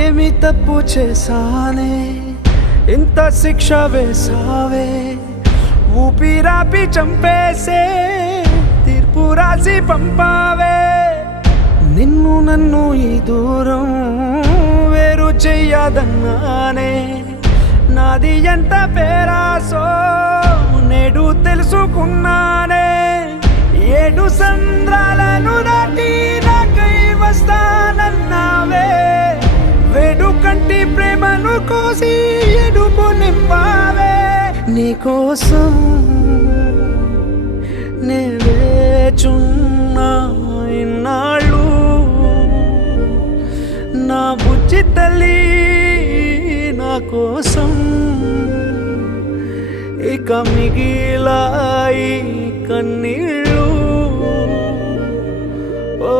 ఏమి తప్పు చేశానే ఇంత శిక్ష వేసావే ఊపిరాపి చంపేసే తీర్పు రాసి పంపావే నిన్ను నన్ను ఈ దూరం వేరు చెయ్యదన్నానే నాది ఎంత పేరాసో నేడు తెలుసుకున్నానే 7 సంద్రాలను దాటి నాకై వస్తానన్నావే వేడుకంటి ప్రేమను కోసి ఎడుపు నింపావే నీకోసం నే వేచున్నా ఇన్నాళ్ళు నా బుజ్జి తల్లి నా కోసం ఇక మిగిలాయి కన్నీళ్ళు ఓ